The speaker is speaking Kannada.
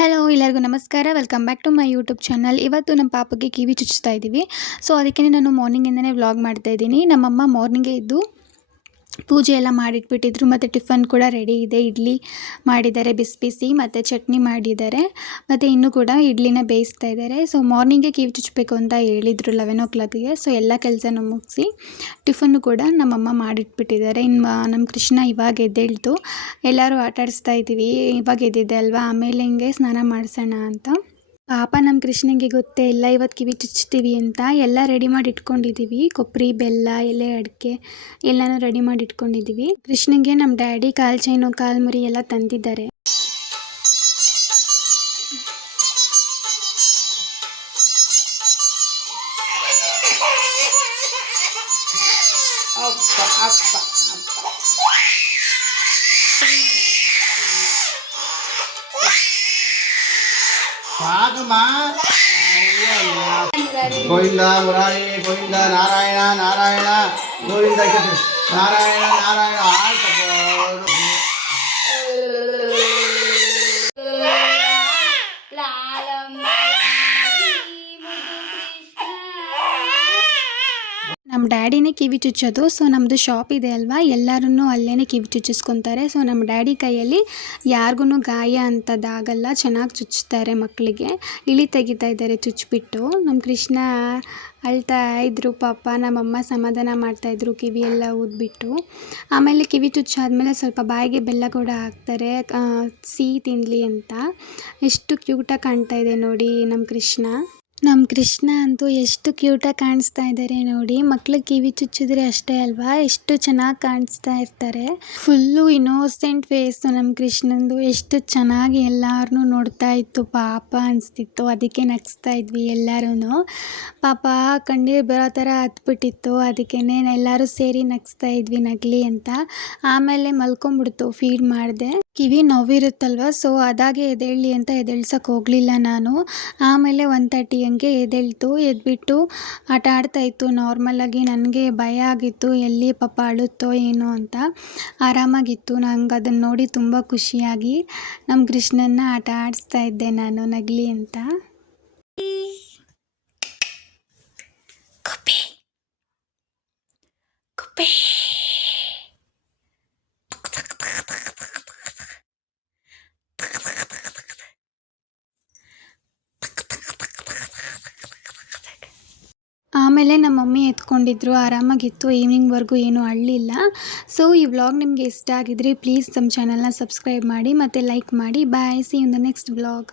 ಹಲೋ ಎಲ್ಲರಿಗೂ ನಮಸ್ಕಾರ. Welcome back to my YouTube channel. ಇವತ್ತು ನಮ್ಮ ಪಾಪಗೆ ಕಿವಿ ಚುಚ್ತಾ ಇದ್ದೀವಿ. ಸೊ ಅದಕ್ಕೆ ನಾನು ಮಾರ್ನಿಂಗಿಂದನೇ ವ್ಲಾಗ್ ಮಾಡ್ತಾ ಇದ್ದೀನಿ. ನಮ್ಮಮ್ಮ ಮಾರ್ನಿಂಗೇ ಇದ್ದು ಪೂಜೆ ಎಲ್ಲ ಮಾಡಿಟ್ಬಿಟ್ಟಿದ್ರು ಮತ್ತು ಟಿಫನ್ ಕೂಡ ರೆಡಿ ಇದೆ. ಇಡ್ಲಿ ಮಾಡಿದ್ದಾರೆ ಬಿಸಿ ಬಿಸಿ, ಮತ್ತು ಚಟ್ನಿ ಮಾಡಿದ್ದಾರೆ, ಮತ್ತು ಇನ್ನೂ ಕೂಡ ಇಡ್ಲಿನ ಬೇಯಿಸ್ತಾ ಇದ್ದಾರೆ. ಸೊ ಮಾರ್ನಿಂಗೇ ಕಿವಿ ಚುಚ್ಚಬೇಕು ಅಂತ ಹೇಳಿದರು 11 o'clockಗೆ. ಸೊ ಎಲ್ಲ ಕೆಲಸನೂ ಮುಗಿಸಿ ಟಿಫನ್ನು ಕೂಡ ನಮ್ಮಮ್ಮ ಮಾಡಿಟ್ಬಿಟ್ಟಿದ್ದಾರೆ. ಇನ್ನು ನಮ್ಮ ಕೃಷ್ಣ ಇವಾಗ ಎದ್ದೇಳ್ತು. ಎಲ್ಲರೂ ಆಟಾಡಿಸ್ತಾ ಇದ್ದೀವಿ. ಇವಾಗ ಎದ್ದಿದೆ ಅಲ್ವಾ, ಆಮೇಲೆ ಹಿಂಗೆ ಸ್ನಾನ ಮಾಡಿಸೋಣ ಅಂತ. ಪಾಪ ನಮ್ಮ ಕೃಷ್ಣನಿಗೆ ಗೊತ್ತೇ ಇಲ್ಲ ಇವತ್ತು ಕಿವಿ ಚುಚ್ತೀವಿ ಅಂತ. ಎಲ್ಲ ರೆಡಿ ಮಾಡಿ ಇಟ್ಕೊಂಡಿದ್ದೀವಿ. ಕೊಬ್ಬರಿ, ಬೆಲ್ಲ, ಎಲೆ ಅಡಿಕೆ ಎಲ್ಲನೂ ರೆಡಿ ಮಾಡಿ ಇಟ್ಕೊಂಡಿದ್ದೀವಿ. ಕೃಷ್ಣನಿಗೆ ನಮ್ಮ ಡ್ಯಾಡಿ ಕಾಲು ಚೈನು, ಕಾಲು ಮುರಿ ಎಲ್ಲ ತಂದಿದ್ದಾರೆ. ಗೋವಿಂದ ಮುರಾರಿ ಗೋವಿಂದ ನಾರಾಯಣ ನಾರಾಯಣ ಗೋವಿಂದ ನಾರಾಯಣ ನಾರಾಯಣ ನಮ್ಮ ಡ್ಯಾಡಿನೇ ಕಿವಿ ಚುಚ್ಚೋದು. ಸೊ ನಮ್ಮದು ಶಾಪ್ ಇದೆ ಅಲ್ವಾ, ಎಲ್ಲರೂ ಅಲ್ಲೇ ಕಿವಿ ಚುಚ್ಚಿಸ್ಕೊತಾರೆ. ಸೊ ನಮ್ಮ ಡ್ಯಾಡಿ ಕೈಯಲ್ಲಿ ಯಾರಿಗೂ ಗಾಯ ಅಂಥದ್ದಾಗಲ್ಲ, ಚೆನ್ನಾಗಿ ಚುಚ್ತಾರೆ. ಮಕ್ಕಳಿಗೆ ಇಳಿ ತೆಗಿತಾ ಇದ್ದಾರೆ ಚುಚ್ಚಿಬಿಟ್ಟು. ನಮ್ಮ ಕೃಷ್ಣ ಅಳ್ತಾ ಇದ್ರು ಪಾಪ. ನಮ್ಮಮ್ಮ ಸಮಾಧಾನ ಮಾಡ್ತಾಯಿದ್ರು ಕಿವಿ ಎಲ್ಲ ಊದ್ಬಿಟ್ಟು. ಆಮೇಲೆ ಕಿವಿ ಚುಚ್ಚಾದ್ಮೇಲೆ ಸ್ವಲ್ಪ ಬಾಯಿಗೆ ಬೆಲ್ಲ ಕೂಡ ಹಾಕ್ತಾರೆ, ಸಿಹಿ ತಿನ್ನಲಿ ಅಂತ. ಎಷ್ಟು ಕ್ಯೂಟಾಗಿ ಕಾಣ್ತಾ ಇದೆ ನೋಡಿ ನಮ್ಮ ಕೃಷ್ಣ. ನಮ್ಮ ಕೃಷ್ಣ ಅಂತೂ ಎಷ್ಟು ಕ್ಯೂಟಾಗಿ ಕಾಣಿಸ್ತಾ ಇದ್ದಾರೆ ನೋಡಿ. ಮಕ್ಳಿಗೆ ಕಿವಿ ಚುಚ್ಚಿದ್ರೆ ಅಷ್ಟೇ ಅಲ್ವಾ, ಎಷ್ಟು ಚೆನ್ನಾಗಿ ಕಾಣಿಸ್ತಾ ಇರ್ತಾರೆ. ಫುಲ್ಲು ಇನ್ನೋಸೆಂಟ್ ಫೇಸು ನಮ್ಮ ಕೃಷ್ಣಂದು. ಎಷ್ಟು ಚೆನ್ನಾಗಿ ಎಲ್ಲರೂ ನೋಡ್ತಾ ಇತ್ತು, ಪಾಪ ಅನಿಸ್ತಿತ್ತು. ಅದಕ್ಕೆ ನಗಿಸ್ತಾ ಇದ್ವಿ ಎಲ್ಲರೂ. ಪಾಪ ಕಣ್ಣೀರು ಬರೋ ಥರ ಹತ್ಬಿಟ್ಟಿತ್ತು. ಅದಕ್ಕೇ ಎಲ್ಲರೂ ಸೇರಿ ನಗಿಸ್ತಾ ಇದ್ವಿ, ನಗಲಿ ಅಂತ. ಆಮೇಲೆ ಮಲ್ಕೊಂಬಿಡ್ತು, ಫೀಡ್ ಮಾಡಿದೆ. ಕಿವಿ ನೋವಿರುತ್ತಲ್ವ, ಸೊ ಅದಾಗೆ ಎದ್ದೇಳಲಿ ಅಂತ ಎದ್ದೇಳ್ಸಕ್ಕೆ ಹೋಗಲಿಲ್ಲ ನಾನು. ಆಮೇಲೆ 1:30 ಹಂಗೆ ಎದ್ದೇಳ್ತು. ಎದ್ಬಿಟ್ಟು ಆಟ ಆಡ್ತಾಯಿತ್ತು ನಾರ್ಮಲಾಗಿ. ನನಗೆ ಭಯ ಆಗಿತ್ತು, ಎಲ್ಲಿ ಪಾಪ ಅಳುತ್ತೋ ಏನೋ ಅಂತ. ಆರಾಮಾಗಿತ್ತು. ನಂಗೆ ಅದನ್ನು ನೋಡಿ ತುಂಬ ಖುಷಿಯಾಗಿ ನಮ್ಮ ಕೃಷ್ಣನ್ನ ಆಟ ಆಡಿಸ್ತಾ ಇದ್ದೆ ನಾನು, ನಗಲಿ ಅಂತ. ಆಮೇಲೆ ನಮ್ಮ ಮಮ್ಮಿ ಎತ್ಕೊಂಡಿದ್ರು, ಆರಾಮಾಗಿತ್ತು. ಈವ್ನಿಂಗ್ವರೆಗೂ ಏನೂ ಅಳಲಿಲ್ಲ. ಸೊ ಈ ವ್ಲಾಗ್ ನಿಮಗೆ ಇಷ್ಟ ಆಗಿದ್ರೆ ಪ್ಲೀಸ್ ನಮ್ಮ ಚಾನಲ್ನ ಸಬ್ಸ್ಕ್ರೈಬ್ ಮಾಡಿ ಮತ್ತು ಲೈಕ್ ಮಾಡಿ. Bye, see you in the next vlog.